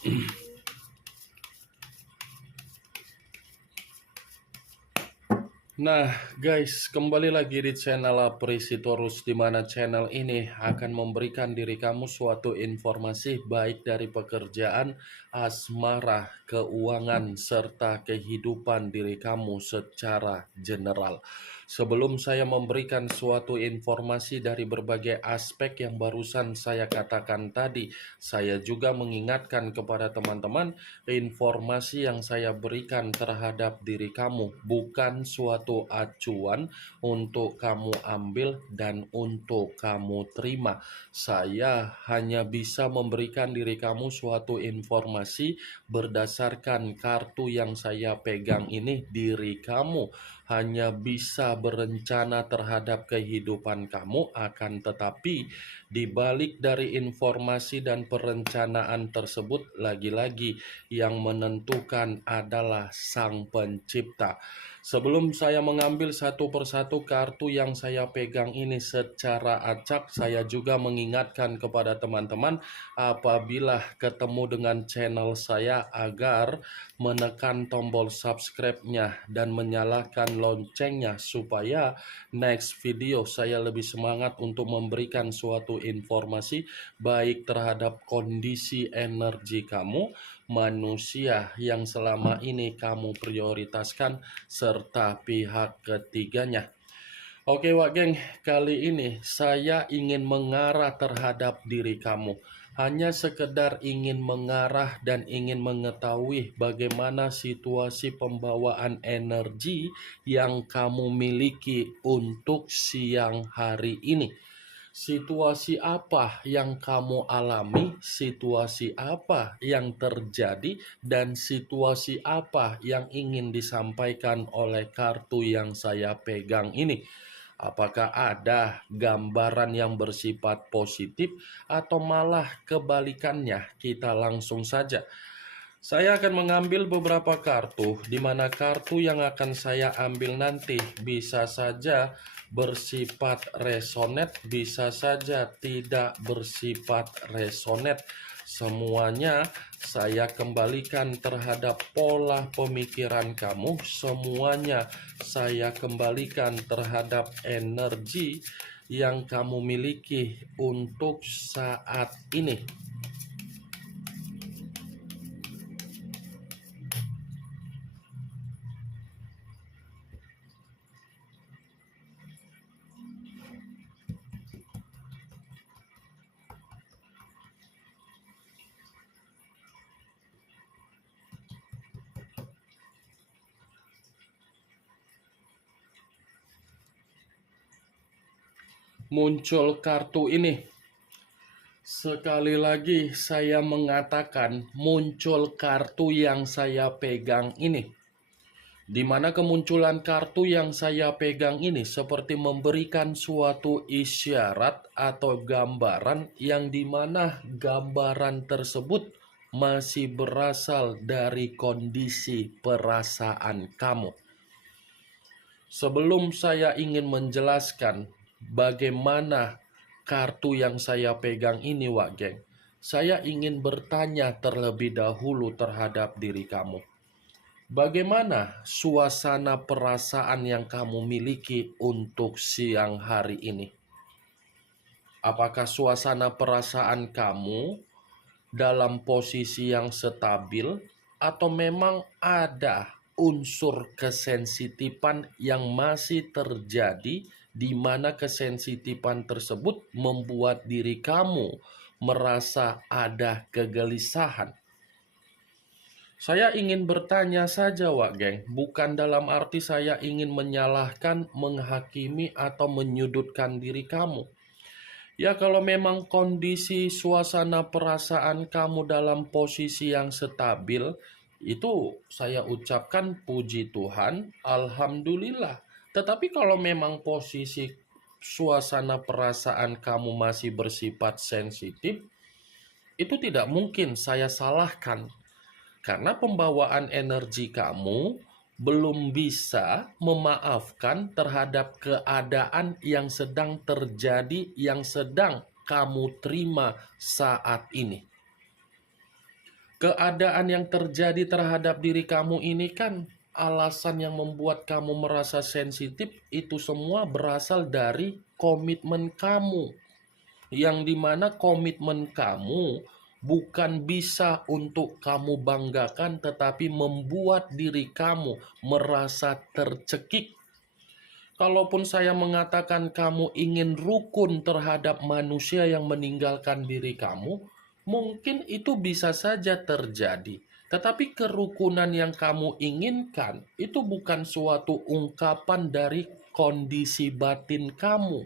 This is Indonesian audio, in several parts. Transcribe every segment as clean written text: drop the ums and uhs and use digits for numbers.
Nah guys, kembali lagi di channel Apresitorus, di mana channel ini akan memberikan diri kamu suatu informasi baik dari pekerjaan, asmara, keuangan, serta kehidupan diri kamu secara general. Sebelum saya memberikan suatu informasi dari berbagai aspek yang barusan saya katakan tadi, saya juga mengingatkan kepada teman-teman, informasi yang saya berikan terhadap diri kamu bukan suatu acuan untuk kamu ambil dan untuk kamu terima. Saya hanya bisa memberikan diri kamu suatu informasi berdasarkan kartu yang saya pegang ini. Diri kamu hanya bisa berencana terhadap kehidupan kamu, akan tetapi di balik dari informasi dan perencanaan tersebut, lagi-lagi yang menentukan adalah Sang Pencipta. Sebelum saya mengambil satu persatu kartu yang saya pegang ini secara acak, saya juga mengingatkan kepada teman-teman apabila ketemu dengan channel saya agar menekan tombol subscribe-nya dan menyalakan loncengnya supaya next video saya lebih semangat untuk memberikan suatu informasi baik terhadap kondisi energi kamu, manusia yang selama ini kamu prioritaskan, serta pihak ketiganya. Oke Wak Geng, kali ini saya ingin mengarah terhadap diri kamu. Hanya sekedar ingin mengarah dan ingin mengetahui bagaimana situasi pembawaan energi yang kamu miliki untuk siang hari ini. Situasi apa yang kamu alami, situasi apa yang terjadi, dan situasi apa yang ingin disampaikan oleh kartu yang saya pegang ini. Apakah ada gambaran yang bersifat positif atau malah kebalikannya? Kita langsung saja. Saya akan mengambil beberapa kartu, di mana kartu yang akan saya ambil nanti bisa saja bersifat resonate, bisa saja tidak bersifat resonate. Semuanya saya kembalikan terhadap pola pemikiran kamu, semuanya saya kembalikan terhadap energi yang kamu miliki untuk saat ini. Muncul kartu ini. Sekali lagi saya mengatakan muncul kartu yang saya pegang ini. Di mana kemunculan kartu yang saya pegang ini seperti memberikan suatu isyarat atau gambaran yang dimana gambaran tersebut masih berasal dari kondisi perasaan kamu. Sebelum saya ingin menjelaskan bagaimana kartu yang saya pegang ini, Wak Geng, saya ingin bertanya terlebih dahulu terhadap diri kamu. Bagaimana suasana perasaan yang kamu miliki untuk siang hari ini? Apakah suasana perasaan kamu dalam posisi yang stabil atau memang ada unsur kesensitifan yang masih terjadi, di mana kesensitifan tersebut membuat diri kamu merasa ada kegelisahan? Saya ingin bertanya saja, Wak Geng, bukan dalam arti saya ingin menyalahkan, menghakimi, atau menyudutkan diri kamu. Ya, kalau memang kondisi suasana perasaan kamu dalam posisi yang stabil, itu saya ucapkan puji Tuhan, alhamdulillah. Tetapi kalau memang posisi suasana perasaan kamu masih bersifat sensitif, itu tidak mungkin saya salahkan. Karena pembawaan energi kamu belum bisa memaafkan terhadap keadaan yang sedang terjadi, yang sedang kamu terima saat ini. Keadaan yang terjadi terhadap diri kamu ini kan alasan yang membuat kamu merasa sensitif, itu semua berasal dari komitmen kamu. Yang dimana komitmen kamu bukan bisa untuk kamu banggakan, tetapi membuat diri kamu merasa tercekik. Kalaupun saya mengatakan kamu ingin rukun terhadap manusia yang meninggalkan diri kamu, mungkin itu bisa saja terjadi. Tetapi kerukunan yang kamu inginkan itu bukan suatu ungkapan dari kondisi batin kamu.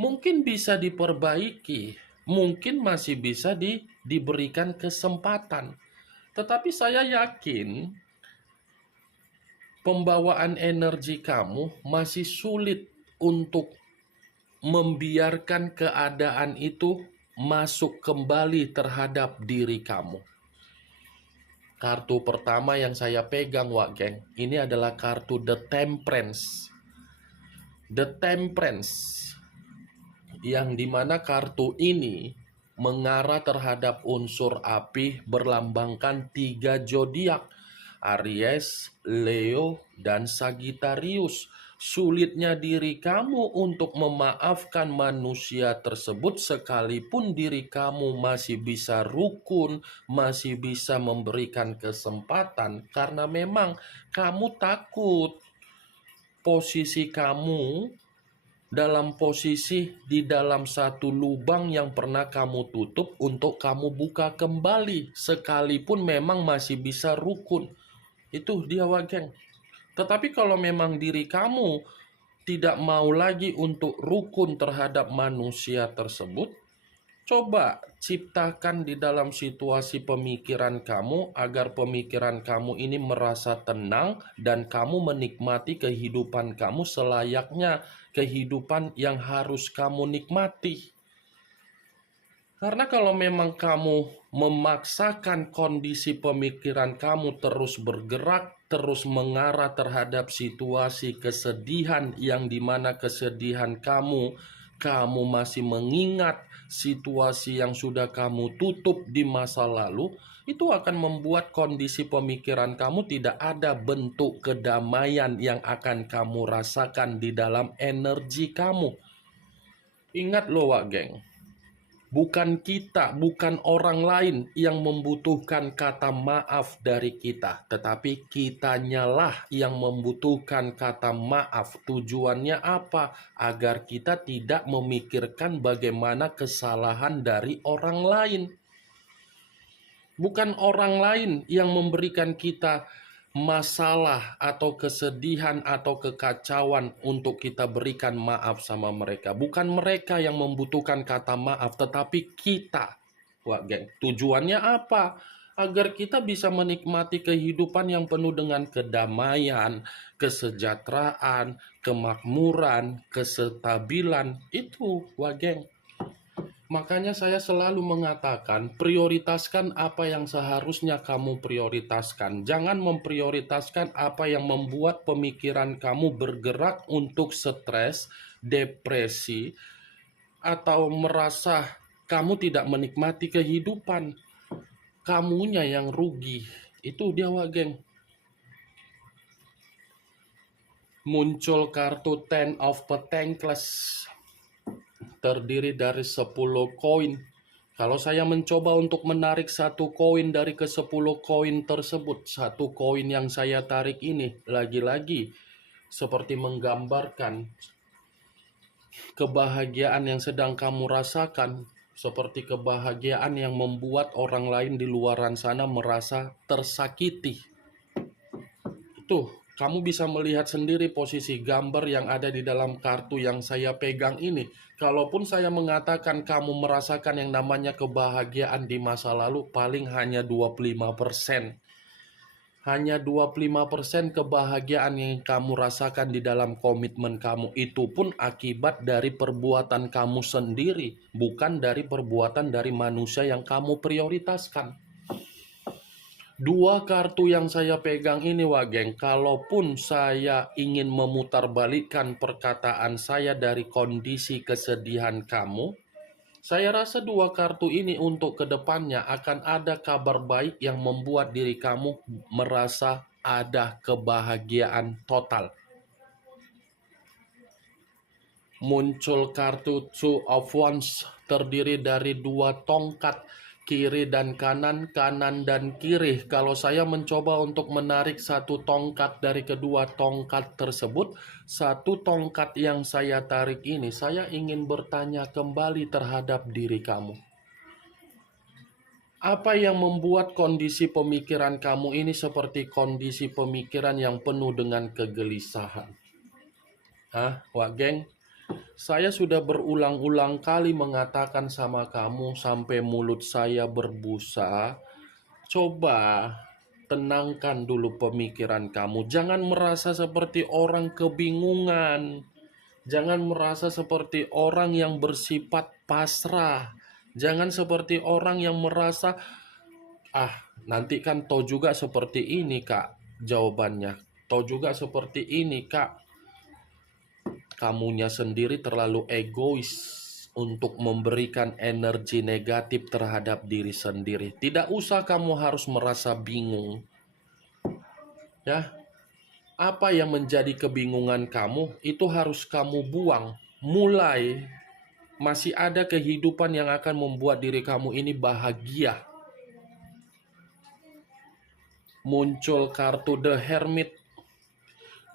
Mungkin bisa diperbaiki, mungkin masih bisa diberikan kesempatan. Tetapi saya yakin pembawaan energi kamu masih sulit untuk membiarkan keadaan itu masuk kembali terhadap diri kamu. Kartu pertama yang saya pegang, Wak Geng, ini adalah kartu The Temperance. The Temperance, yang dimana kartu ini mengarah terhadap unsur api, berlambangkan 3 zodiak: Aries, Leo, dan Sagittarius. Sulitnya diri kamu untuk memaafkan manusia tersebut, sekalipun diri kamu masih bisa rukun, masih bisa memberikan kesempatan, karena memang kamu takut posisi kamu dalam posisi di dalam satu lubang yang pernah kamu tutup untuk kamu buka kembali, sekalipun memang masih bisa rukun. Itu dia, Wageng. Tetapi kalau memang diri kamu tidak mau lagi untuk rukun terhadap manusia tersebut, coba ciptakan di dalam situasi pemikiran kamu agar pemikiran kamu ini merasa tenang dan kamu menikmati kehidupan kamu selayaknya kehidupan yang harus kamu nikmati. Karena kalau memang kamu memaksakan kondisi pemikiran kamu terus bergerak, terus mengarah terhadap situasi kesedihan, yang dimana kesedihan kamu masih mengingat situasi yang sudah kamu tutup di masa lalu, itu akan membuat kondisi pemikiran kamu tidak ada bentuk kedamaian yang akan kamu rasakan di dalam energi kamu. Ingat loh, Wak Geng, bukan kita, bukan orang lain yang membutuhkan kata maaf dari kita, tetapi kitanyalah yang membutuhkan kata maaf. Tujuannya apa? Agar kita tidak memikirkan bagaimana kesalahan dari orang lain. Bukan orang lain yang memberikan kita masalah atau kesedihan atau kekacauan untuk kita berikan maaf sama mereka. Bukan mereka yang membutuhkan kata maaf, tetapi kita. Wah, geng, tujuannya apa? Agar kita bisa menikmati kehidupan yang penuh dengan kedamaian, kesejahteraan, kemakmuran, kestabilan. Itu, wah, geng. Makanya saya selalu mengatakan, prioritaskan apa yang seharusnya kamu prioritaskan. Jangan memprioritaskan apa yang membuat pemikiran kamu bergerak untuk stres, depresi, atau merasa kamu tidak menikmati kehidupan. Kamunya yang rugi. Itu dia, Wageng. Muncul kartu Ten of Pentacles, terdiri dari 10 koin. Kalau saya mencoba untuk menarik satu koin dari ke-10 koin tersebut, satu koin yang saya tarik ini lagi-lagi seperti menggambarkan kebahagiaan yang sedang kamu rasakan, seperti kebahagiaan yang membuat orang lain di luaran sana merasa tersakiti. Tuh, kamu bisa melihat sendiri posisi gambar yang ada di dalam kartu yang saya pegang ini. Kalaupun saya mengatakan kamu merasakan yang namanya kebahagiaan di masa lalu, paling hanya 25%. Hanya 25% kebahagiaan yang kamu rasakan di dalam komitmen kamu. Itu pun akibat dari perbuatan kamu sendiri, bukan dari perbuatan dari manusia yang kamu prioritaskan. Dua kartu yang saya pegang ini, Wageng, kalaupun saya ingin memutarbalikkan perkataan saya dari kondisi kesedihan kamu, Saya rasa dua kartu ini untuk kedepannya akan ada kabar baik yang membuat diri kamu merasa ada kebahagiaan total. Muncul kartu Two of Wands, terdiri dari dua tongkat, kiri dan kanan, kanan dan kiri. Kalau saya mencoba untuk menarik satu tongkat dari kedua tongkat tersebut, satu tongkat yang saya tarik ini, saya ingin bertanya kembali terhadap diri kamu. Apa yang membuat kondisi pemikiran kamu ini seperti kondisi pemikiran yang penuh dengan kegelisahan? Wak geng? Saya sudah berulang-ulang kali mengatakan sama kamu sampai mulut saya berbusa. Coba tenangkan dulu pemikiran kamu. Jangan merasa seperti orang kebingungan. Jangan merasa seperti orang yang bersifat pasrah. Jangan seperti orang yang merasa, nanti kan toh juga seperti ini kak jawabannya. Toh juga seperti ini kak. Kamunya sendiri terlalu egois untuk memberikan energi negatif terhadap diri sendiri. Tidak usah kamu harus merasa bingung. Ya, apa yang menjadi kebingungan kamu itu harus kamu buang. Mulai masih ada kehidupan yang akan membuat diri kamu ini bahagia. Muncul kartu The Hermit.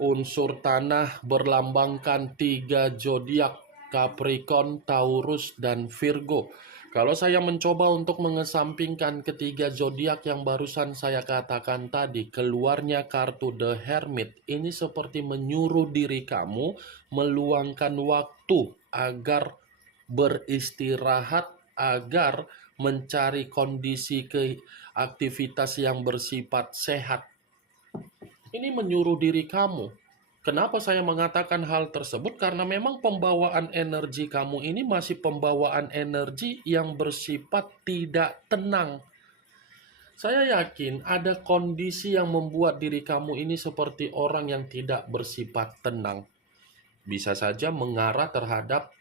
Unsur tanah berlambangkan 3 zodiak, Capricorn, Taurus, dan Virgo. Kalau saya mencoba untuk mengesampingkan ketiga zodiak yang barusan saya katakan tadi, keluarnya kartu The Hermit. Ini seperti menyuruh diri kamu meluangkan waktu agar beristirahat, agar mencari kondisi aktivitas yang bersifat sehat. Ini menyuruh diri kamu. Kenapa saya mengatakan hal tersebut? Karena memang pembawaan energi kamu ini masih pembawaan energi yang bersifat tidak tenang. Saya yakin ada kondisi yang membuat diri kamu ini seperti orang yang tidak bersifat tenang. Bisa saja mengarah terhadap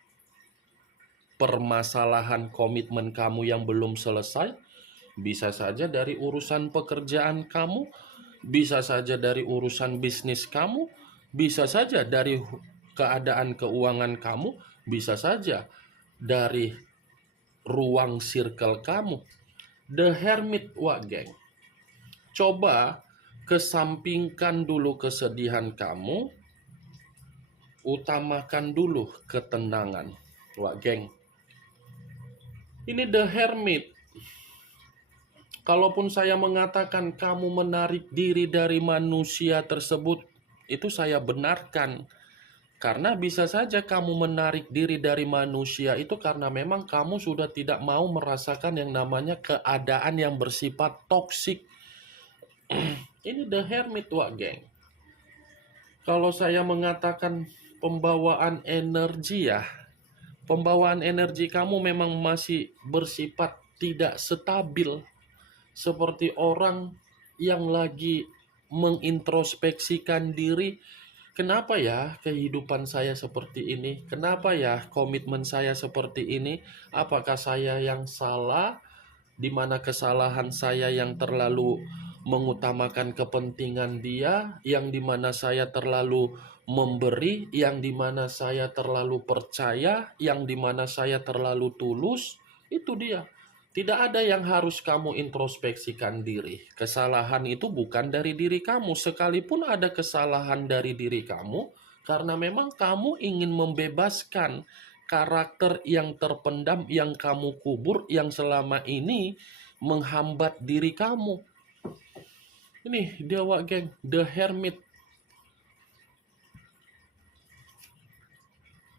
permasalahan komitmen kamu yang belum selesai. Bisa saja dari urusan pekerjaan kamu, bisa saja dari urusan bisnis kamu, bisa saja dari keadaan keuangan kamu, bisa saja dari ruang circle kamu. The Hermit, wak geng. Coba kesampingkan dulu kesedihan kamu, utamakan dulu ketenangan, wak geng. Ini The Hermit. Kalaupun saya mengatakan kamu menarik diri dari manusia tersebut, itu saya benarkan. Karena bisa saja kamu menarik diri dari manusia itu karena memang kamu sudah tidak mau merasakan yang namanya keadaan yang bersifat toksik. Ini The Hermit, wak geng. Kalau saya mengatakan pembawaan energi ya, pembawaan energi kamu memang masih bersifat tidak stabil. Seperti orang yang lagi mengintrospeksikan diri, kenapa ya kehidupan saya seperti ini? Kenapa ya komitmen saya seperti ini? Apakah saya yang salah? Di mana kesalahan saya yang terlalu mengutamakan kepentingan dia, yang dimana saya terlalu memberi, yang dimana saya terlalu percaya, yang dimana saya terlalu tulus? Itu dia. Tidak ada yang harus kamu introspeksikan diri. Kesalahan itu bukan dari diri kamu. Sekalipun ada kesalahan dari diri kamu, karena memang kamu ingin membebaskan karakter yang terpendam, yang kamu kubur, yang selama ini menghambat diri kamu. Ini dia, wak geng, The Hermit.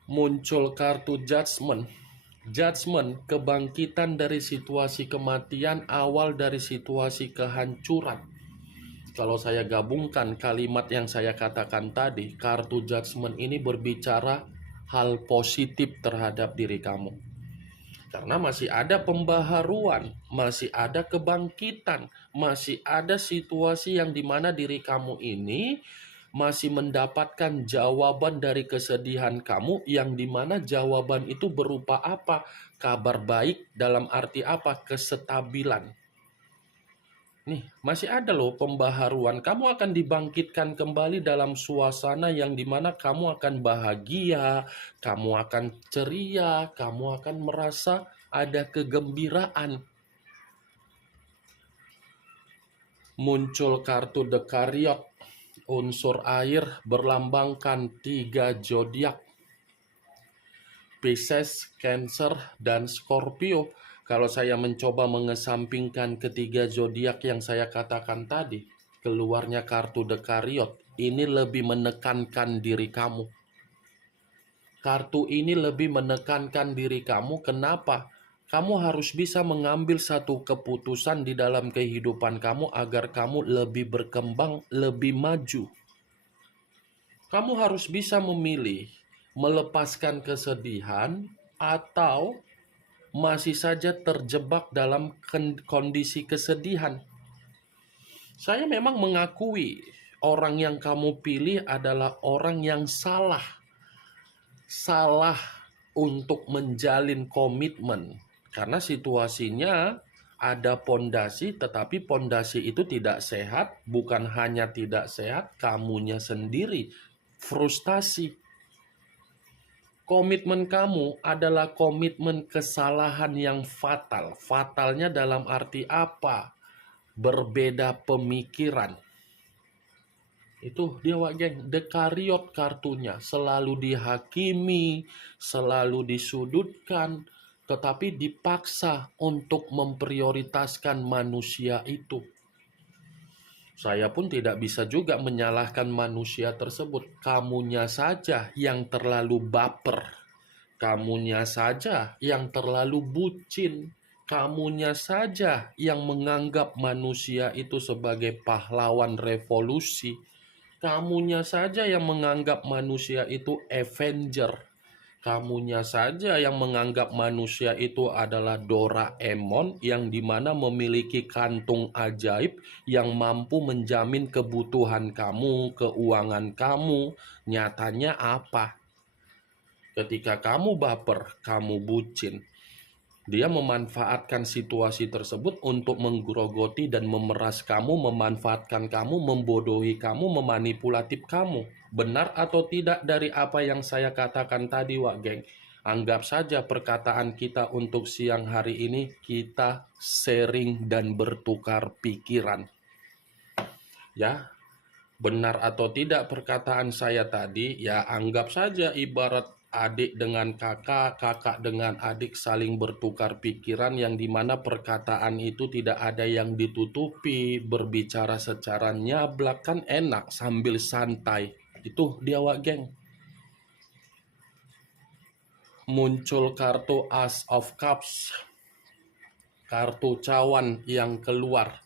Muncul kartu Judgment. Judgment, kebangkitan dari situasi kematian, awal dari situasi kehancuran. Kalau saya gabungkan kalimat yang saya katakan tadi, kartu Judgment ini berbicara hal positif terhadap diri kamu. Karena masih ada pembaharuan, masih ada kebangkitan, masih ada situasi yang dimana diri kamu ini masih mendapatkan jawaban dari kesedihan kamu, yang dimana jawaban itu berupa apa? kabar baik dalam arti apa? Kestabilan. Nih, masih ada loh pembaharuan. Kamu akan dibangkitkan kembali dalam suasana yang dimana kamu akan bahagia, kamu akan ceria, kamu akan merasa ada kegembiraan. Muncul kartu Dekariot, unsur air berlambangkan 3 zodiak. Pisces, Cancer, dan Scorpio. Kalau saya mencoba mengesampingkan ketiga zodiak yang saya katakan tadi, keluarnya kartu Dekariot, ini lebih menekankan diri kamu. Kartu ini lebih menekankan diri kamu. Kenapa? Kamu harus bisa mengambil satu keputusan di dalam kehidupan kamu agar kamu lebih berkembang, lebih maju. Kamu harus bisa memilih melepaskan kesedihan atau masih saja terjebak dalam kondisi kesedihan. Saya memang mengakui orang yang kamu pilih adalah orang yang salah. Salah untuk menjalin komitmen. Karena situasinya ada pondasi, tetapi pondasi itu tidak sehat. Bukan hanya tidak sehat, kamunya sendiri frustasi. Komitmen kamu adalah komitmen kesalahan yang fatal. Fatalnya dalam arti apa? Berbeda pemikiran. Itu dia geng, Dekariot kartunya. Selalu dihakimi, selalu disudutkan, tetapi dipaksa untuk memprioritaskan manusia itu. Saya pun tidak bisa juga menyalahkan manusia tersebut. Kamunya saja yang terlalu baper. Kamunya saja yang terlalu bucin. Kamunya saja yang menganggap manusia itu sebagai pahlawan revolusi. Kamunya saja yang menganggap manusia itu Avenger. Kamunya saja yang menganggap manusia itu adalah Doraemon yang dimana memiliki kantung ajaib yang mampu menjamin kebutuhan kamu, keuangan kamu. Nyatanya apa? Ketika kamu baper, kamu bucin. Dia memanfaatkan situasi tersebut untuk menggerogoti dan memeras kamu, memanfaatkan kamu, membodohi kamu, memanipulatif kamu. Benar atau tidak dari apa yang saya katakan tadi, Wak Geng? Anggap saja perkataan kita untuk siang hari ini, kita sharing dan bertukar pikiran. Ya, benar atau tidak perkataan saya tadi, ya anggap saja ibarat adik dengan kakak, kakak dengan adik saling bertukar pikiran yang dimana perkataan itu tidak ada yang ditutupi, berbicara secara nyablak kan enak sambil santai. Itu dia Wak Geng. Muncul kartu Ace of Cups, kartu cawan yang keluar.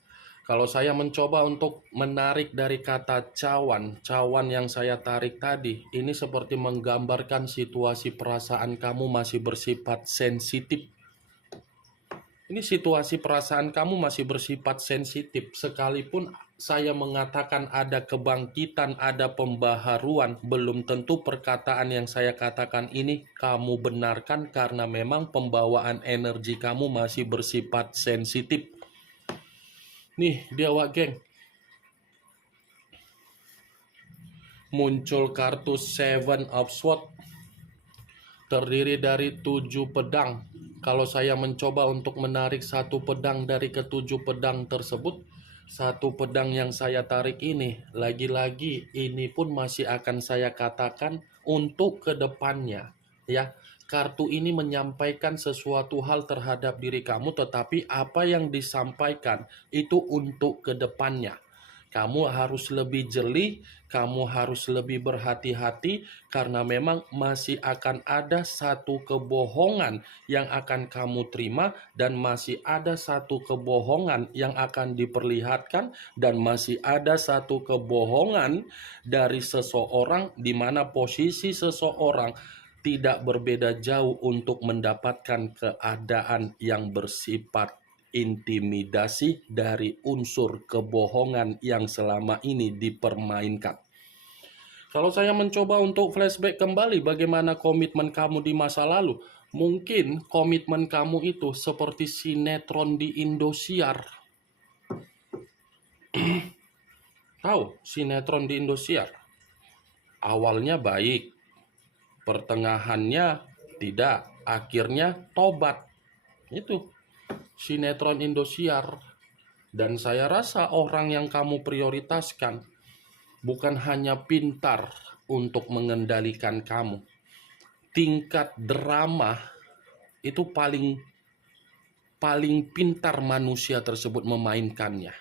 Kalau saya mencoba untuk menarik dari kata cawan, cawan yang saya tarik tadi, ini seperti menggambarkan situasi perasaan kamu masih bersifat sensitif. Ini situasi perasaan kamu masih bersifat sensitif. Sekalipun saya mengatakan ada kebangkitan, ada pembaharuan, belum tentu perkataan yang saya katakan ini kamu benarkan karena memang pembawaan energi kamu masih bersifat sensitif. Nih, dia Wak Geng. Muncul kartu Seven of Swords. Terdiri dari 7 pedang. Kalau saya mencoba untuk menarik satu pedang dari ketujuh pedang tersebut, satu pedang yang saya tarik ini, lagi-lagi ini pun masih akan saya katakan untuk kedepannya. Ya, kartu ini menyampaikan sesuatu hal terhadap diri kamu, tetapi apa yang disampaikan itu untuk kedepannya. Kamu harus lebih jeli, kamu harus lebih berhati-hati karena memang masih akan ada satu kebohongan yang akan kamu terima dan masih ada satu kebohongan yang akan diperlihatkan dan masih ada satu kebohongan dari seseorang di mana posisi seseorang tidak berbeda jauh untuk mendapatkan keadaan yang bersifat intimidasi dari unsur kebohongan yang selama ini dipermainkan. Kalau saya mencoba untuk flashback kembali bagaimana komitmen kamu di masa lalu, Mungkin komitmen kamu itu seperti sinetron di Indosiar. Tahu sinetron di Indosiar? Awalnya baik, pertengahannya tidak, akhirnya tobat. Itu sinetron Indosiar. Dan saya rasa orang yang kamu prioritaskan bukan hanya pintar untuk mengendalikan kamu. Tingkat drama itu paling pintar manusia tersebut memainkannya.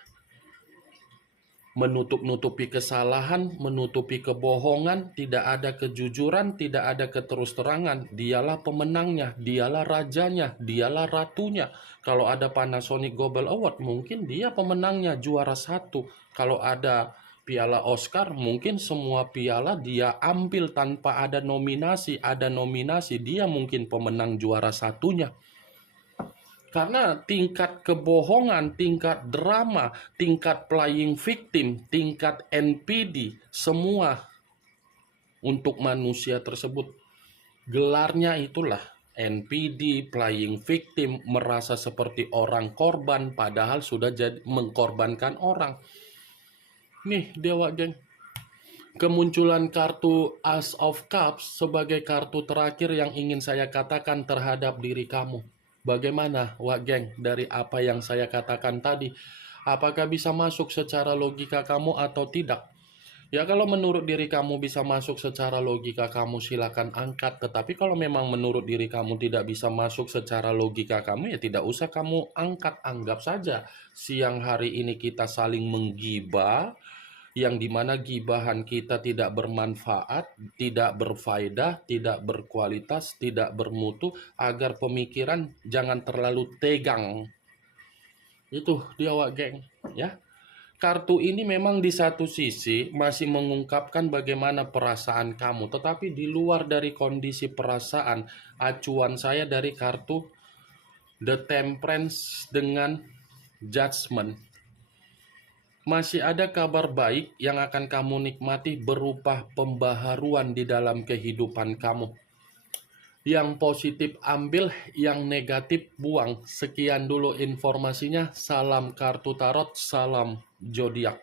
Menutup-nutupi kesalahan, menutupi kebohongan, tidak ada kejujuran, tidak ada keterus-terangan. Dialah pemenangnya, dialah rajanya, dialah ratunya. Kalau ada Panasonic Global Award, mungkin dia pemenangnya, juara 1. Kalau ada piala Oscar, mungkin semua piala dia ambil tanpa ada nominasi. Ada nominasi, dia mungkin pemenang juara 1-nya. Karena tingkat kebohongan, tingkat drama, tingkat playing victim, tingkat NPD, semua untuk manusia tersebut. Gelarnya itulah NPD, playing victim, merasa seperti orang korban, padahal sudah jadi mengkorbankan orang. Nih, Dewa Geng. Kemunculan kartu Ace of Cups sebagai kartu terakhir yang ingin saya katakan terhadap diri kamu. Bagaimana, Wak Geng, dari apa yang saya katakan tadi? Apakah bisa masuk secara logika kamu atau tidak? Ya, kalau menurut diri kamu bisa masuk secara logika kamu, silakan angkat. Tetapi kalau memang menurut diri kamu tidak bisa masuk secara logika kamu, ya tidak usah kamu angkat. Anggap saja siang hari ini kita saling menggibah, yang dimana gibahan kita tidak bermanfaat, tidak berfaedah, tidak berkualitas, tidak bermutu, agar pemikiran jangan terlalu tegang. Itu dia, Wak Geng, ya. Kartu ini memang di satu sisi masih mengungkapkan bagaimana perasaan kamu, tetapi di luar dari kondisi perasaan, acuan saya dari kartu The Temperance dengan Judgment. Masih ada kabar baik yang akan kamu nikmati berupa pembaharuan di dalam kehidupan kamu. Yang positif ambil, yang negatif buang. Sekian dulu informasinya. Salam kartu tarot, salam zodiak.